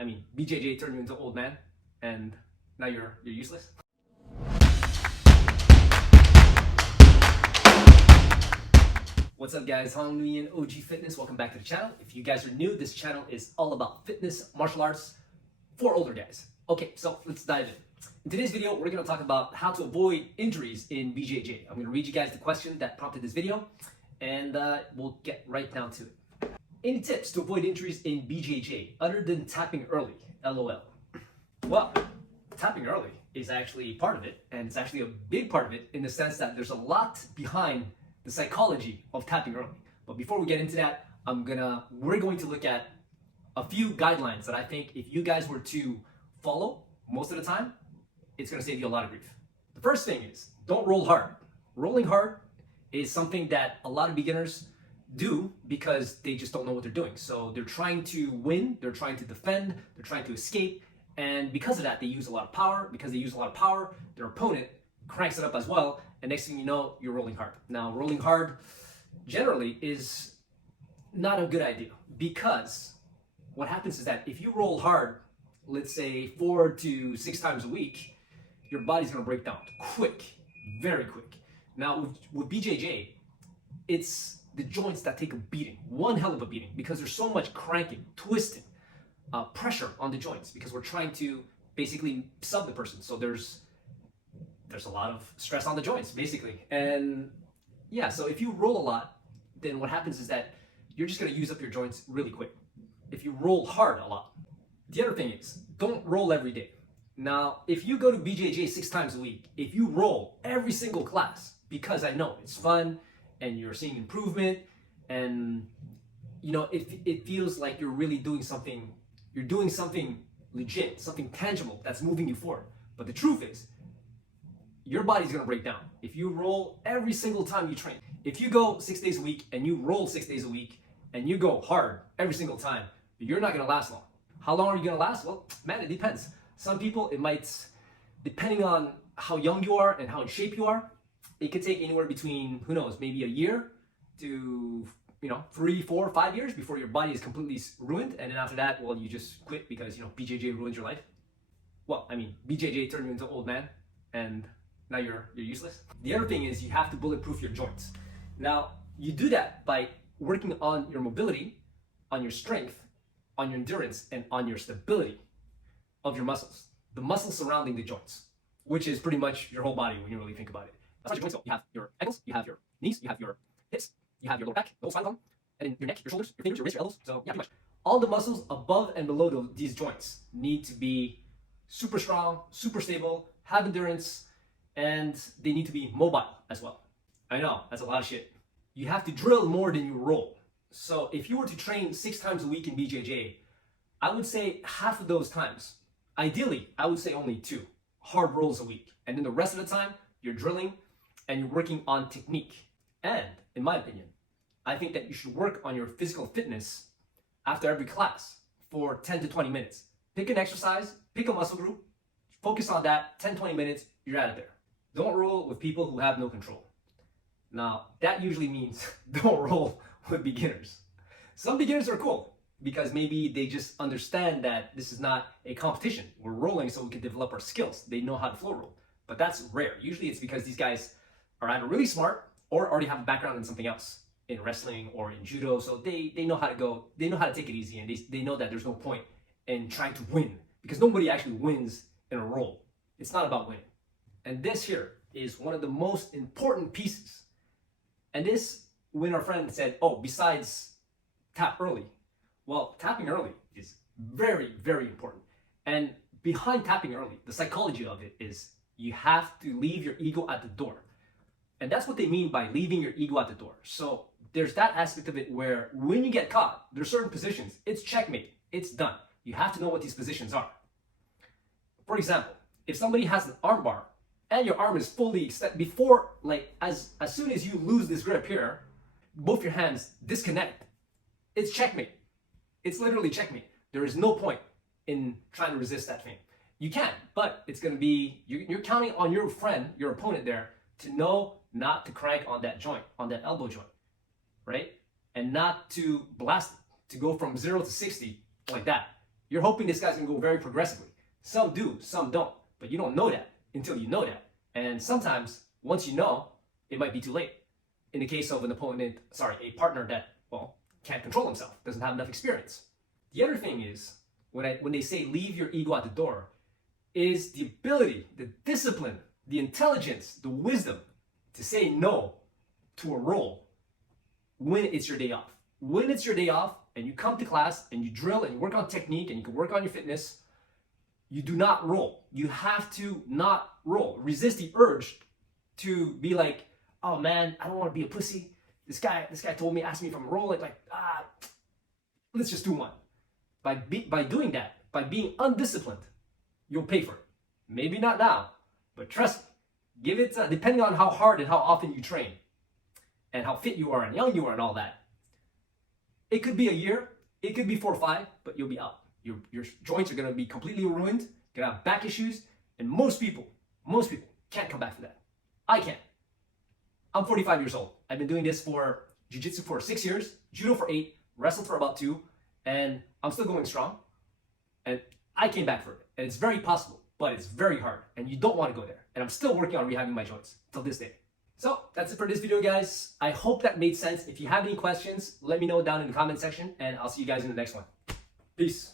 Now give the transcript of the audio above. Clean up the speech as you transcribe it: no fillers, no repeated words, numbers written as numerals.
BJJ turned you into an old man, and now you're useless. What's up, guys? Nguyen, OG Fitness. Welcome back to the channel. If you guys are new, this channel is all about fitness, martial arts for older guys. Okay, so let's dive in. In today's video, we're going to talk about how to avoid injuries in BJJ. I'm going to read you guys the question that prompted this video, and we'll get right down to it. Any tips to avoid injuries in BJJ other than tapping early? LOL. Well, tapping early is actually part of it, and it's actually a big part of it in the sense that there's a lot behind the psychology of tapping early. But before we get into that, we're going to look at a few guidelines that I think if you guys were to follow most of the time, it's going to save you a lot of grief. The first thing is, don't roll hard. Rolling hard is something that a lot of beginners do because they just don't know what they're doing. So they're trying to win, they're trying to defend, they're trying to escape, and because of that, they use a lot of power. Because they use a lot of power, their opponent cranks it up as well, and next thing you know, you're rolling hard. Now, rolling hard generally is not a good idea, because what happens is that if you roll hard, let's say 4 to 6 times a week, your body's gonna break down quick, very quick. Now, with BJJ, it's the joints that take a beating, one hell of a beating, because there's so much cranking, twisting, pressure on the joints, because we're trying to basically sub the person. So there's a lot of stress on the joints, basically. And yeah, so if you roll a lot, then what happens is that you're just gonna use up your joints really quick. If you roll hard a lot. The other thing is, don't roll every day. Now, if you go to BJJ 6 times a week, if you roll every single class, because I know it's fun, and you're seeing improvement, and you know, it feels like you're really doing something, you're doing something legit, something tangible that's moving you forward. But the truth is, your body's gonna break down. If you roll every single time you train, if you go 6 days a week and you roll 6 days a week and you go hard every single time, you're not gonna last long. How long are you gonna last? Well, man, it depends. Some people, it might, depending on how young you are and how in shape you are, it could take anywhere between, who knows, maybe a year to, 3, 4, 5 years before your body is completely ruined. And then after that, well, you just quit because, BJJ ruins your life. Well, BJJ turned you into an old man, and now you're useless. The other thing is, you have to bulletproof your joints. Now, you do that by working on your mobility, on your strength, on your endurance, and on your stability of your muscles. The muscles surrounding the joints, which is pretty much your whole body when you really think about it. That's what your joints go. You have your ankles, you have your knees, you have your hips, you have your lower back, the whole spinal column, and then your neck, your shoulders, your fingers, your wrists, your elbows. So yeah, pretty much. All the muscles above and below these joints need to be super strong, super stable, have endurance, and they need to be mobile as well. I know, that's a lot of shit. You have to drill more than you roll. So if you were to train 6 times a week in BJJ, I would say half of those times, ideally, I would say only 2 hard rolls a week. And then the rest of the time, you're drilling and you're working on technique. And in my opinion, I think that you should work on your physical fitness after every class for 10 to 20 minutes. Pick an exercise, pick a muscle group, focus on that, 10, 20 minutes, you're out of there. Don't roll with people who have no control. Now, that usually means don't roll with beginners. Some beginners are cool because maybe they just understand that this is not a competition. We're rolling so we can develop our skills. They know how to flow roll. But that's rare. Usually it's because these guys are either really smart or already have a background in something else, in wrestling or in judo. So they know how to go, they know how to take it easy, and they know that there's no point in trying to win, because nobody actually wins in a roll. It's not about winning. And this here is one of the most important pieces. And this, when our friend said, oh, besides tap early, well, tapping early is very, very important. And behind tapping early, the psychology of it is you have to leave your ego at the door. And that's what they mean by leaving your ego at the door. So there's that aspect of it where when you get caught, there's certain positions, it's checkmate, it's done. You have to know what these positions are. For example, if somebody has an arm bar and your arm is fully extended, before, as soon as you lose this grip here, both your hands disconnect, it's checkmate. It's literally checkmate. There is no point in trying to resist that thing. You can, but it's going to be, you're counting on your friend, your opponent there, to know not to crank on that joint, on that elbow joint, right? And not to blast it, to go from 0 to 60 like that. You're hoping this guy's gonna go very progressively. Some do, some don't, but you don't know that until you know that. And sometimes, once you know, it might be too late. In the case of an opponent, a partner that, well, can't control himself, doesn't have enough experience. The other thing is, when they say leave your ego at the door, is the ability, the discipline, the intelligence, the wisdom to say no to a role when it's your day off. When it's your day off and you come to class and you drill and you work on technique and you can work on your fitness, you do not roll. You have to not roll. Resist the urge to be like, oh man, I don't want to be a pussy. This guy told me, asked me if I'm rolling, let's just do one. By doing that, by being undisciplined, you'll pay for it. Maybe not now, but trust me, give it, depending on how hard and how often you train and how fit you are and young you are and all that. It could be a year, it could be 4 or 5, but you'll be out. Your joints are gonna be completely ruined, you're gonna have back issues, and most people can't come back from that. I can't. I'm 45 years old. I've been doing this for jiu-jitsu for 6 years, judo for 8, wrestled for about 2, and I'm still going strong. And I came back for it. And it's very possible, but it's very hard. And you don't want to go there. And I'm still working on rehabbing my joints till this day. So that's it for this video, guys. I hope that made sense. If you have any questions, let me know down in the comment section, and I'll see you guys in the next one. Peace.